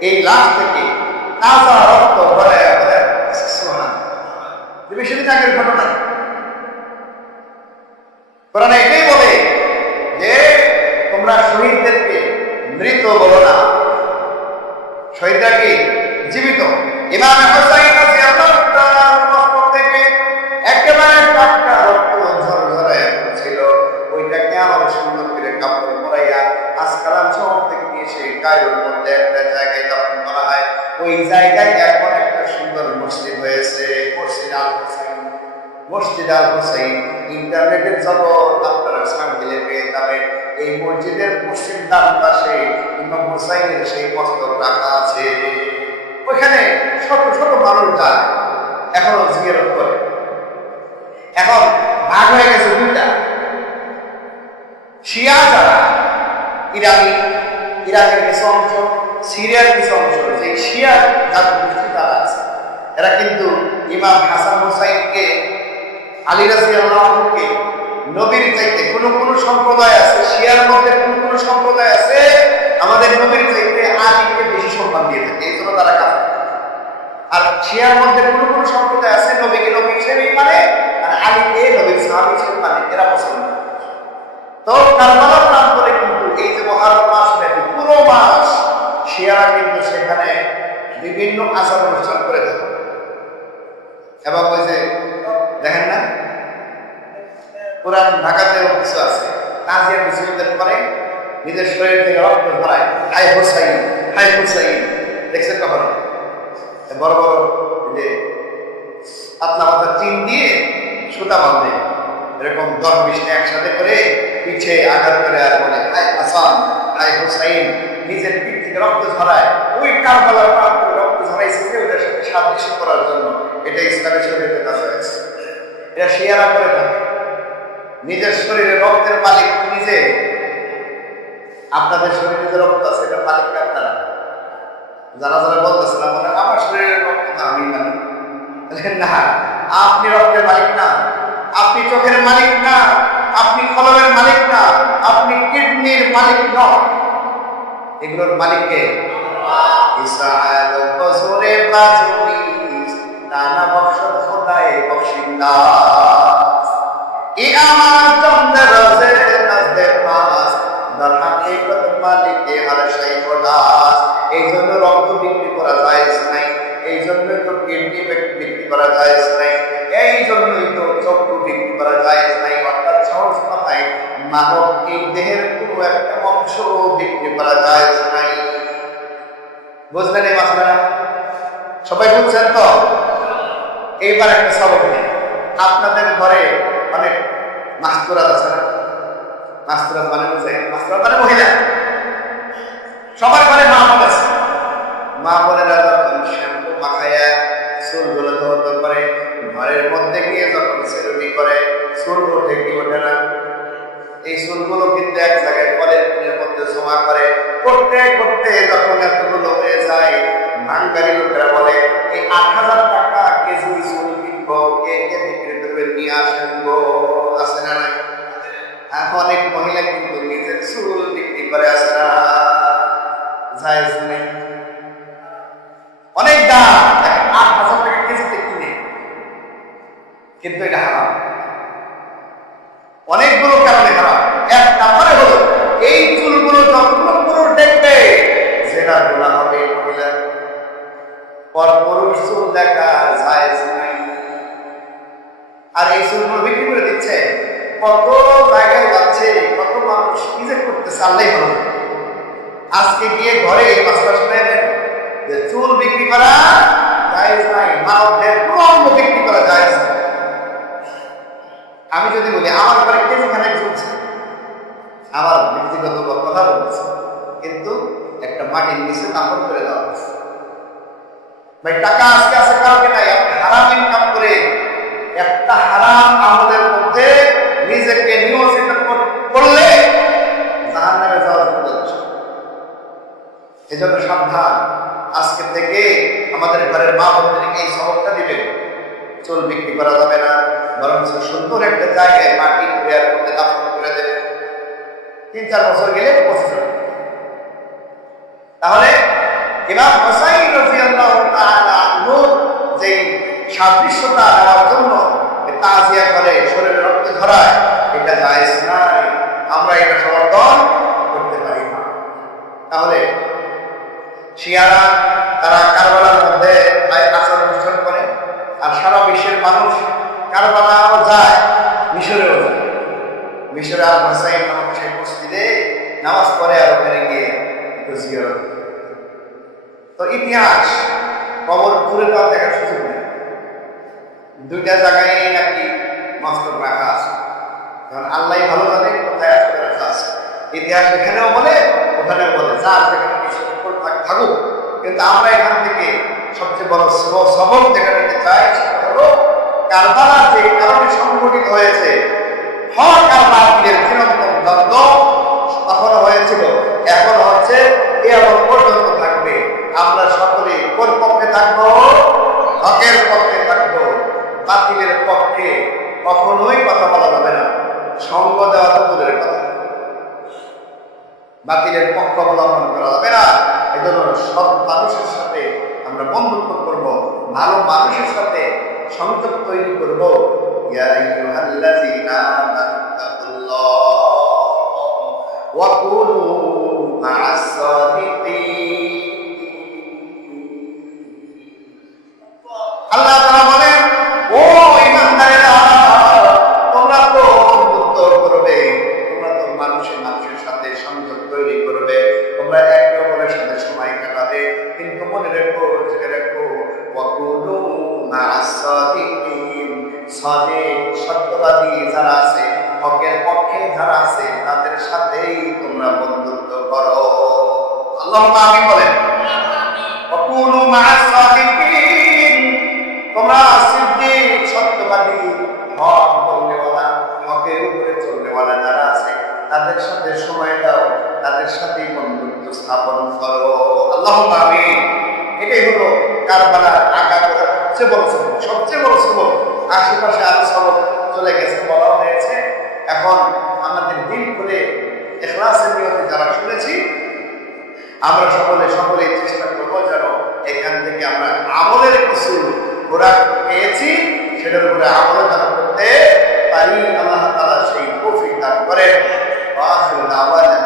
এই লাশ থেকে তাজা রক্ত বেশি দিন আগের ঘটনা। কোরআনে এটাই বলে যে তোমরা শহীদদেরকে মৃত বলো না, শহীদরা কি জীবিত। ইমাম হুসাইন রাদিয়াল্লাহু তাআলা থেকে একেবারে টাটকা রক্ত ঝরঝরে ছিল, ওইটাকে আমার সুন্দর করে কাপড় পরাইয়া আসকালান শহর থেকে নিয়ে এসে কায়রোর মধ্যে একটা জায়গায় দাফন করা হয়। ওই জায়গায় এখন একটা সুন্দর মসজিদ হয়েছে, মসজিদ আল হুসাইন। মসজিদ আল হুসাইন ইন্টারনেটের জগৎ আপনারা সামনে পেয়ে যাবেন। এই মসজিদের পশ্চিম ডান পাশে ইমাম হুসাইনের সেই মস্তক রাখা আছে। ওইখানে শত শত মানুষ যায়, এখনো জিয়ারত করে। এখন ভাগ হয়ে গেছে দুইটা, শিয়া যারা ইরানি, ইরাকের কিছু অংশ, সিরিয়ার কিছু অংশ, যে শিয়া জাতিগোষ্ঠী তারা আছে, এরা কিন্তু ইমাম হাসান হুসাইনকে, আলী রাদিয়াল্লাহু আনহুকে নবীর চাইতে কোন সম্প্রদায় আছে, শিয়ার মধ্যে কোন সম্প্রদায় আছে আমাদের নবীর চাইতে আলীকে বেশি সম্মান দিয়ে থাকে, এই জন্য তারা কাফের। আর শিয়ার মধ্যে কোন সম্প্রদায় আছে নবীকে নবী হিসেবেই মানে, আর আলীকে নবীর সাহাবী হিসেবে মানে, এরা মুসলমান। তো কারবালার প্রান্তরে কিন্তু এই যে মুহররম মাস ব্যাপী পুরো মাস শিয়ারা কিন্তু সেখানে বিভিন্ন আচার অনুষ্ঠান করে থাকে। এবং ওই যে দেখেন না, পুরান ঢাকাতেও কিছু আছে, তাজিয়া মিছিলদের পরে নিজের শরীর থেকে রক্ত ধরায়, হাই হুসাইন, হাই হুসাইন। দেখছেন কখনো? বড় বড় যে পাতলা পাতলা চিন দিয়ে সুতা বাঁধে, এরকম 10-20টা একসাথে করে পিঠে আঘাত করে আর বলে হাই হাসান, হাই হুসাইন, নিজের পিঠ থেকে রক্ত ঝরায়। ওই কারবালার প্রান্তরে রক্ত ঝরাইছে ওদের সাথে সাদৃশ্য করার জন্য। এটা ইসলামের শরীয়তে কাজ হয়েছে, এটা শিয়ারা করে থাকে। নিজের শরীরে রক্তের মালিক নিজে। আপনাদের শরীরে যে রক্ত আছে এটা মালিক আপনারা। যারা যারা বলতেছেন আমার শরীরের রক্ত আমি মালিক, না, আপনি রক্তের মালিক না, আপনি চোখের মালিক না, আপনি কলমের মালিক না, আপনি কিডনির মালিক নন। এগুলোর মালিককে কিয়ামত জমতে রোজে নাজদে পাস দর হাকিকত মালিকে হর শাই খোদাস। এই জন্য রক্ত বিক্রি করা জায়েজ নাই, এই জন্যই তো কিডনি বিক্রি করা জায়েজ নাই, এই জন্যই তো চক্ষু বিক্রি করা জায়েজ নাই। অর্থাৎ সহজ কথায় মানব এই দেহের কোনো একটা অংশ বিক্রি করা জায়েজ নাই। বুঝলেন এই মাসলা? সবাই বুঝছেন তো? এইবার একটা সবক নেই। আপনাদের ঘরে অনেক মাস্তুরাত আছে না? মাস্তুরাত মানে বুঝে? মাস্তুরাত মানে মহিলা। সবার ঘরে মা বোন আছে। মা বোনেরা যখন শ্যাম্পু মাখাইয়া চুলগুলো ধৌত করে, ঘরের মধ্যে গিয়ে যখন সেলুনি করে, চুল ওঠে কি ওঠে না? এই চুলগুলো কিন্তু এক জায়গায় পলিথিনের মধ্যে জমা করে, করতে করতে যখন এতগুলো হয়ে যায়, ভাঙকারী লোকেরা বলে এই ৮,০০০ টাকা কেজি চুল কিনবো, কে কে বিক্রি করবে নিয়ে আসেন গো। আছে না নাই? অনেক মহিলা কিন্তু নিজের চুল বিক্রি করে, আছে না? জায়েজ নেই, অনেক দাম, ৮,০০০ টাকা কেজিতে কিনে, কিন্তু এটা হারাম। অনেকগুলো কারণে হারাম। এক নম্বরে হলো এই চুলগুলো যখন পুরুষ দেখবে সেটা গুনাহ হবে। মহিলা পর পুরুষ চুল দেখা জায়েজ নাই। আর এই চুলগুলো বিক্রি করে দিচ্ছে, কত জায়গায় যাচ্ছে, কত মানুষ নিজে করতেছে, আল্লাহ ভালো। আজকে গিয়ে ঘরে এই মাসটা শুনে নেন যে চুল বিক্রি করা জায়েজ নাই, মানবদের কোনো অঙ্গ বিক্রি করা জায়েজ নাই। আমি যদি বলি আমার ঘরে কেজিখানে চলছে, আমার ব্যক্তিগত কথা বলছে, কিন্তু একটা মাটির নিচে দাফন করে দেওয়া হচ্ছে। ভাই টাকা আজকে আছে কালকে নাই, আপনি হারাম ইনকাম করে একটা হারাম আমাদের মধ্যে নিজেকে নিয়োজিত করলে জাহান্নামে যাওয়ার জন্য। এই জন্য সাবধান, আজকে থেকে আমাদের ঘরের মা বোনদেরকে এই সবকটা দিবেন। চুল বিক্রি করা যাবে না, বরং সুন্দর একটা জায়গায় মাটি কুড়িয়ার মধ্যে দাফন করে দেবেন। ৩-৪ বছর গেলে পৌঁছে যাবে। তাহলে ইমাম হুসাইন রাদিয়াল্লাহু তাআলা আনহু যে সাদৃশ্যতা দেওয়ার জন্য তাজিয়া করে, শরীরে রক্ত ধরায়, এটা জায়েজ নাই, আমরা এটা সমর্থন করতে পারি না। তাহলে শিয়ারা তারা কারবালার মধ্যে আচার অনুষ্ঠান করে, আর সারা বিশ্বের মানুষ কারবালাও যায়, মিশরেও যায়। মিশরে আল হুসাইন নামক সেই মসজিদে নামাজ পড়ে, আর ওখানে গিয়ে একটু জিয়ারত। তো ইতিহাস কবর ঘুরে তো দেখার সুযোগ নেই, 2টা জায়গায় নাকি মস্তক রাখা আছে। কারণ আল্লাহ ভালো জানে কোথায় আসলে রাখা আছে। ইতিহাস এখানেও বলে ওখানেও বলে, যার যেখানে থাকুক। কিন্তু আমরা এখান থেকে সবচেয়ে বড় সবক যেটা নিতে চাই সেটা হলো কারবালা যে কারণে সংঘটিত হয়েছে, হক আর বাতিলের চিরন্তন দ্বন্দ্ব তখন হয়েছিল, এখন হচ্ছে এমন পর্যন্ত থাকবে। আমরা সকলে কোন পক্ষে থাকবো? হকের পক্ষে থাকবো। বাতিলের পক্ষে কখনোই কথা বলা যাবে না, সঙ্গ দেওয়া তো দূরের কথা। বাতিলের পক্ষ অবলম্বন করা যাবে না। এই জন্য সব মানুষের সাথে আমরা বন্ধুত্ব করব, ভালো মানুষের সাথে সংযোগ তৈরি করব। ইয়া আইয়ুহাল্লাযীনা আমানু তাকুল্লাহ ওয়া কুনু মা'আস সাদিকিন। আল্লাহ তাআলা বলেন, ও ঈমানদারেরা, তোমরা তো বন্ধুত্ব করবে, তোমরা তো মানুষের সাথে সংযোগ তৈরি করবে, তোমরা একে অপরের সাথে সময় কাটাবে, কিন্তু মনে রেখো, জেনে রেখো, ওয়া কুনু মা'আস সাদিকিন, সাদিক সত্যবাদী যারা আছে, হকের পক্ষে যারা আছে, তাদের সাথেই তোমরা বন্ধুত্ব করো। আল্লাহুম্মা আমিন বলেন। ওয়া কুনু মা'আস সাদিকিন, তোমরা সিদ্দিক সত্যবাদী, হক বলনেওয়ালা, হকের উপরে চলনেওয়ালা যারা আছে, তাদের সাথে সময় দাও, তাদের সাথে বন্ধুত্ব স্থাপন করো। আল্লাহুম্মা আমিন। এটাই হলো কারবালার আঁকা করার সবচেয়ে বড় সবক। আশেপাশে আরো সবক চলে গেছে, বলা হয়েছে। এখন আমাদের দিল খুলে ইখলাসের নিয়তে যারা শুনেছি, আমরা সকলেই চেষ্টা করবো যেন এখান থেকে আমরা আমলের কিছু খোরাক পেয়েছি, সেটার উপরে আমল যেন করতে পারি। আল্লাহ তাআলা ওয়া আখিরু দাওয়ানা